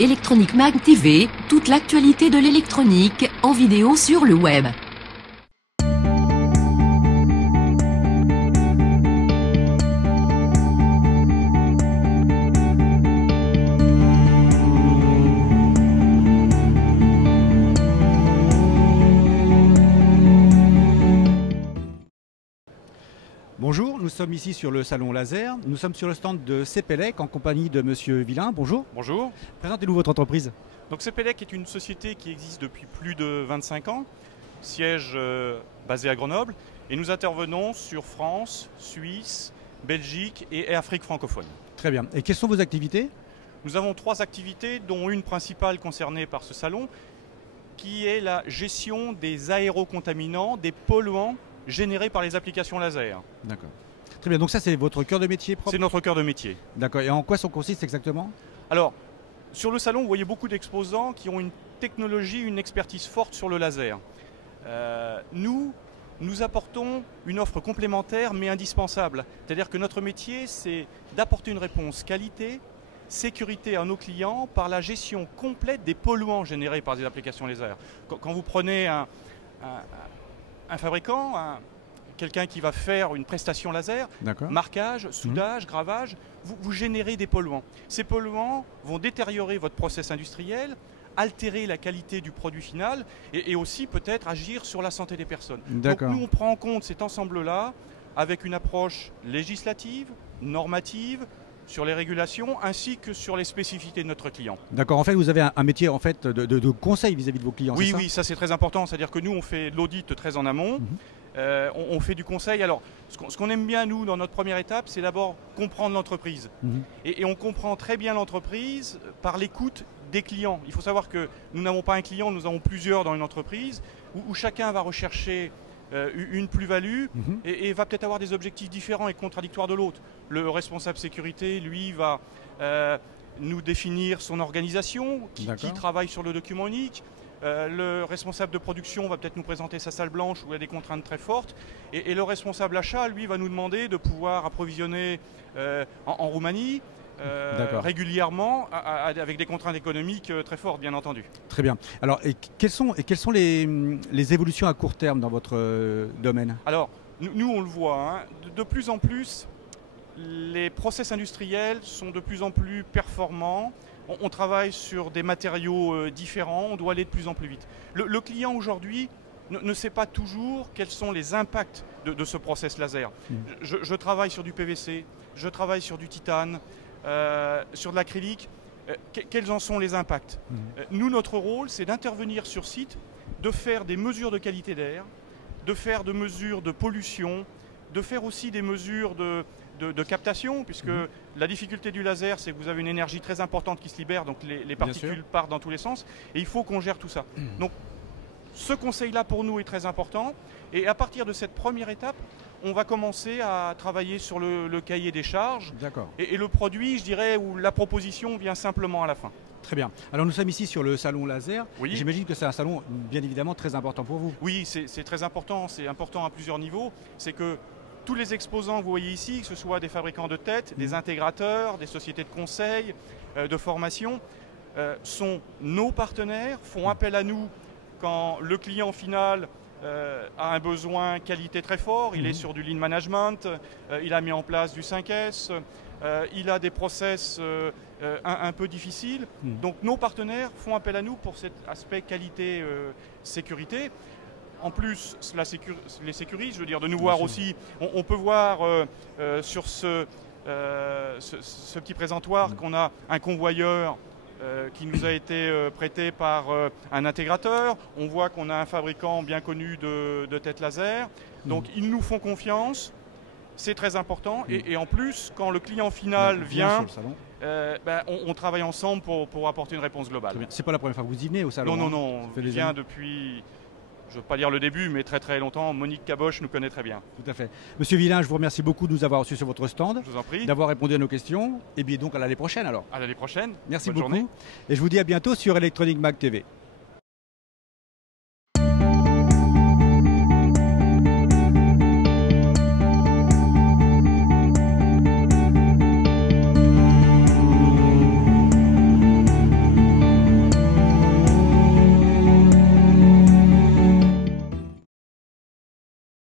Electronic Mag TV, toute l'actualité de l'électronique en vidéo sur le web. Bonjour, nous sommes ici sur le salon laser. Nous sommes sur le stand de Cepelec en compagnie de Monsieur Villain. Bonjour. Bonjour. Présentez-nous votre entreprise. Donc Cepelec est une société qui existe depuis plus de 25 ans, siège basé à Grenoble, et nous intervenons sur France, Suisse, Belgique et Afrique francophone. Très bien. Et quelles sont vos activités? Nous avons 3 activités, dont une principale concernée par ce salon, qui est la gestion des aérocontaminants, des polluants générés par les applications laser. D'accord. Très bien, donc ça c'est votre cœur de métier propre? C'est notre cœur de métier. D'accord, et en quoi ça consiste exactement? Alors, sur le salon, vous voyez beaucoup d'exposants qui ont une technologie, une expertise forte sur le laser. Nous apportons une offre complémentaire mais indispensable. C'est-à-dire que notre métier, c'est d'apporter une réponse qualité, sécurité à nos clients par la gestion complète des polluants générés par des applications laser. Quand vous prenez un fabricant, quelqu'un qui va faire une prestation laser, marquage, soudage, gravage, vous générez des polluants. Ces polluants vont détériorer votre process industriel, altérer la qualité du produit final et aussi peut-être agir sur la santé des personnes. Donc nous, on prend en compte cet ensemble-là avec une approche législative, normative, sur les régulations ainsi que sur les spécificités de notre client. D'accord, en fait vous avez un métier en fait, de conseil vis-à-vis de vos clients. Oui, oui, ça c'est très important, c'est-à-dire que nous on fait l'audit très en amont, on fait du conseil. Alors ce qu'on aime bien nous dans notre première étape, c'est d'abord comprendre l'entreprise. Et on comprend très bien l'entreprise par l'écoute des clients. Il faut savoir que nous n'avons pas un client, nous avons plusieurs dans une entreprise où chacun va rechercher une plus-value et va peut-être avoir des objectifs différents et contradictoires de l'autre. Le responsable sécurité, lui, va nous définir son organisation, qui travaille sur le document unique. Le responsable de production va peut-être nous présenter sa salle blanche où il y a des contraintes très fortes. Et le responsable achat, lui, va nous demander de pouvoir approvisionner en Roumanie, régulièrement, avec des contraintes économiques très fortes, bien entendu. Très bien. Alors, quelles sont les évolutions à court terme dans votre domaine? Alors, nous, on le voit, de plus en plus, les process industriels sont de plus en plus performants. On travaille sur des matériaux différents, on doit aller de plus en plus vite. Le client aujourd'hui ne sait pas toujours quels sont les impacts de ce process laser. Je travaille sur du PVC, je travaille sur du titane, sur de l'acrylique. Quels en sont les impacts? Nous, notre rôle, c'est d'intervenir sur site, de faire des mesures de qualité d'air, de faire des mesures de pollution, de faire aussi des mesures de captation, puisque la difficulté du laser, c'est que vous avez une énergie très importante qui se libère, donc les particules partent dans tous les sens, et il faut qu'on gère tout ça. Donc, ce conseil-là, pour nous, est très important, et à partir de cette première étape, on va commencer à travailler sur le cahier des charges, et le produit, je dirais, où la proposition vient simplement à la fin. Très bien. Alors nous sommes ici sur le salon laser. Oui. J'imagine que c'est un salon bien évidemment très important pour vous. Oui, c'est très important. C'est important à plusieurs niveaux. C'est que tous les exposants que vous voyez ici, que ce soit des fabricants de têtes, des intégrateurs, des sociétés de conseil, de formation, sont nos partenaires, font appel à nous quand le client final a un besoin qualité très fort. Il est sur du lean management, il a mis en place du 5S, il a des process un peu difficiles. Donc nos partenaires font appel à nous pour cet aspect qualité-sécurité. En plus, les sécurise, je veux dire, de nous voir aussi. On peut voir sur ce petit présentoir qu'on a un convoyeur qui nous a été prêté par un intégrateur. On voit qu'on a un fabricant bien connu de têtes laser. Donc ils nous font confiance, c'est très important. Et en plus, quand le client final vient, on travaille ensemble pour apporter une réponse globale. C'est pas la première fois que vous y venez au salon? Non, on vient depuis... Je ne veux pas dire le début, mais très très longtemps. Monique Caboche nous connaît très bien. Tout à fait. Monsieur Villain, je vous remercie beaucoup de nous avoir reçus sur votre stand. Je vous en prie. D'avoir répondu à nos questions. Et bien donc à l'année prochaine alors. À l'année prochaine. Merci beaucoup. Et je vous dis à bientôt sur Electronic Mag TV.